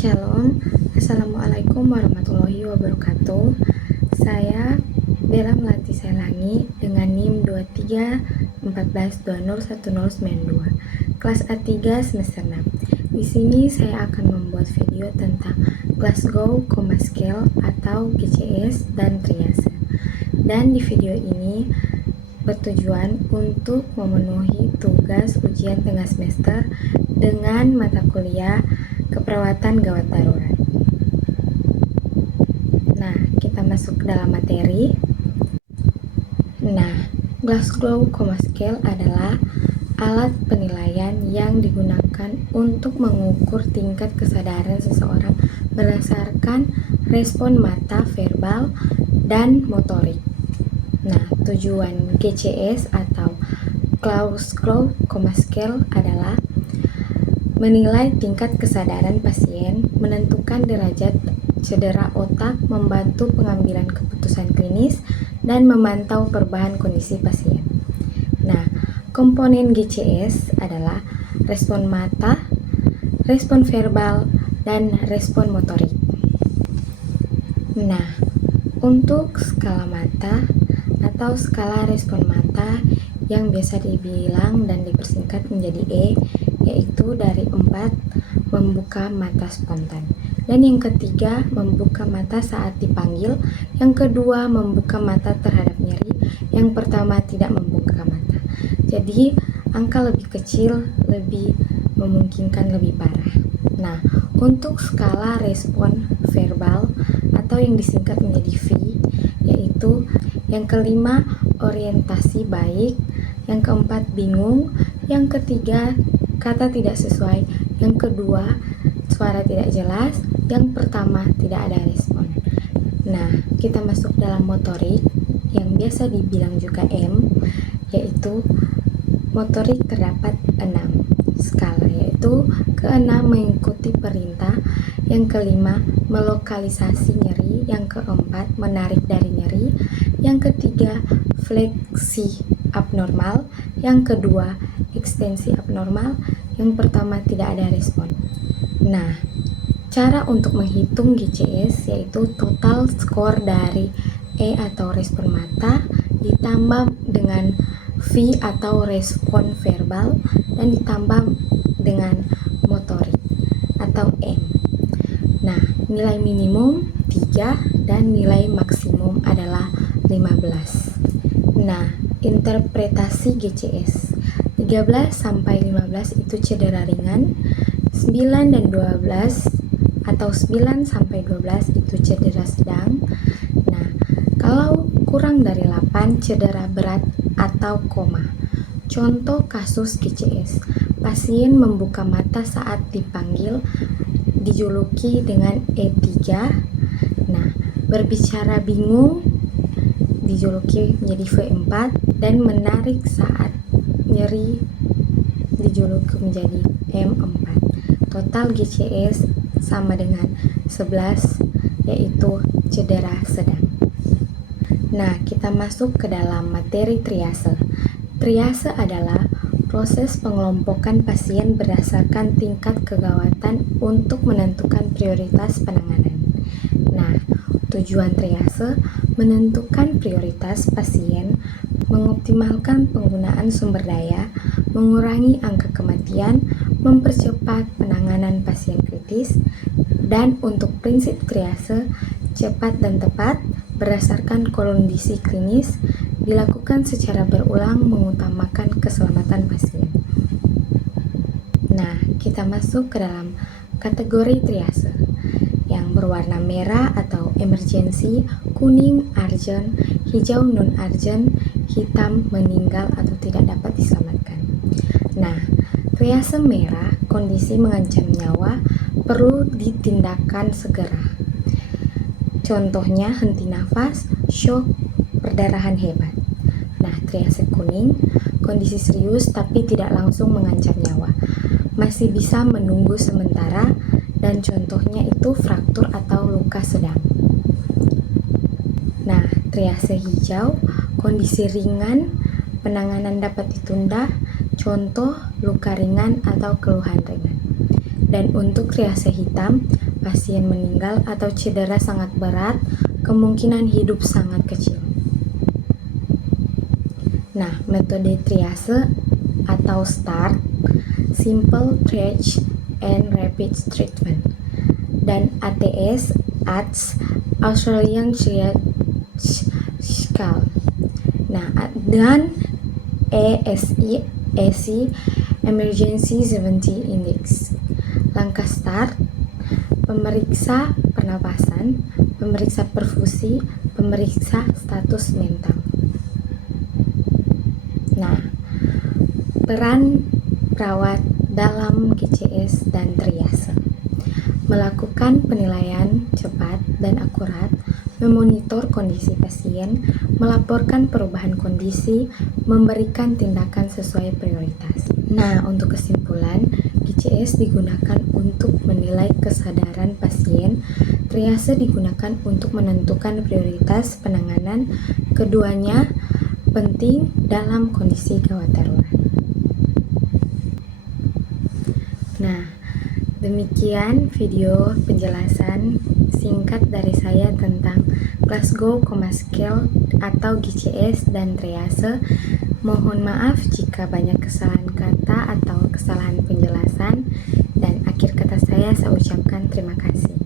Shalom, Assalamualaikum warahmatullahi wabarakatuh. Saya Bella Melati Selangi dengan NIM 2314201092, kelas A3 semester 6. Di sini saya akan membuat video tentang Glasgow Coma Scale atau GCS dan triase. Dan di video ini bertujuan untuk memenuhi tugas ujian tengah semester dengan mata kuliah keperawatan gawat darurat. Nah, kita masuk ke dalam materi. Nah, Glasgow Coma Scale adalah alat penilaian yang digunakan untuk mengukur tingkat kesadaran seseorang berdasarkan respon mata, verbal, dan motorik. Nah, tujuan GCS atau Glasgow Coma Scale adalah menilai tingkat kesadaran pasien, menentukan derajat cedera otak, membantu pengambilan keputusan klinis, dan memantau perubahan kondisi pasien. Nah, komponen GCS adalah respon mata, respon verbal, dan respon motorik. Nah, untuk skala mata atau skala respon mata yang biasa dibilang dan dipersingkat menjadi E, yaitu dari 4 membuka mata spontan, dan yang ketiga membuka mata saat dipanggil, yang kedua membuka mata terhadap nyeri, yang pertama tidak membuka mata. Jadi angka lebih kecil lebih memungkinkan lebih parah. Nah, untuk skala respon verbal atau yang disingkat menjadi V, yaitu yang kelima orientasi baik, yang keempat bingung, yang ketiga kata tidak sesuai, yang kedua suara tidak jelas, yang pertama tidak ada respon. Nah, kita masuk dalam motorik yang biasa dibilang juga M, yaitu motorik terdapat 6 skala, yaitu ke-6 mengikuti perintah, yang kelima melokalisasi nyeri, yang keempat menarik dari nyeri, yang ketiga fleksi abnormal, yang kedua ekstensi abnormal, yang pertama tidak ada respon. Nah, cara untuk menghitung GCS yaitu total skor dari E atau respon mata ditambah dengan V atau respon verbal dan ditambah dengan motorik atau M. Nah, nilai minimum 3 dan nilai maksimum adalah 15. Nah, interpretasi GCS 13 sampai 15 itu cedera ringan, 9 dan 12 atau 9 sampai 12 itu cedera sedang. Nah, kalau kurang dari 8 cedera berat atau koma. Contoh kasus GCS, pasien membuka mata saat dipanggil dijuluki dengan E3. Nah, berbicara bingung dijuluki menjadi V4 dan menarik saat nyeri dijuluki menjadi M4. Total GCS sama dengan 11, yaitu cedera sedang. Nah, kita masuk ke dalam materi triase. Triase adalah proses pengelompokan pasien berdasarkan tingkat kegawatan untuk menentukan prioritas penanganan. Nah, tujuan triase menentukan prioritas pasien, mengoptimalkan penggunaan sumber daya, mengurangi angka kematian, mempercepat penanganan pasien kritis, dan untuk prinsip triase cepat dan tepat berdasarkan kondisi klinis, dilakukan secara berulang mengutamakan keselamatan pasien. Nah, kita masuk ke dalam kategori triase yang berwarna merah atau emergency, kuning urgent, hijau non urgent, hitam meninggal atau tidak dapat diselamatkan. Nah, triase merah kondisi mengancam nyawa perlu ditindakan segera. Contohnya henti nafas, shock, perdarahan hebat. Nah, triase kuning kondisi serius tapi tidak langsung mengancam nyawa, masih bisa menunggu sementara, dan contohnya itu fraktur atau luka sedang. Nah, triase hijau kondisi ringan, penanganan dapat ditunda, contoh luka ringan atau keluhan ringan. Dan untuk triase hitam pasien meninggal atau cedera sangat berat, kemungkinan hidup sangat kecil. Nah, metode triase atau START, Simple Triage and Rapid Treatment, dan ATS, Australian Triage Scale. Nah, dan ESI, Emergency Severity Index. Langkah START: pemeriksa pernapasan, pemeriksa perfusi, pemeriksa status mental. Nah, peran perawat dalam GCS dan triase: melakukan penilaian cepat dan akurat, memonitor kondisi pasien, melaporkan perubahan kondisi, memberikan tindakan sesuai prioritas. Nah, untuk kesimpulan, GCS digunakan untuk menilai kesadaran pasien, triase digunakan untuk menentukan prioritas penanganan. Keduanya penting dalam kondisi gawat darurat. Nah, demikian video penjelasan singkat dari saya tentang Glasgow Coma Scale atau GCS dan triase. Mohon maaf jika banyak kesalahan kata atau kesalahan penjelasan, dan akhir kata saya ucapkan terima kasih.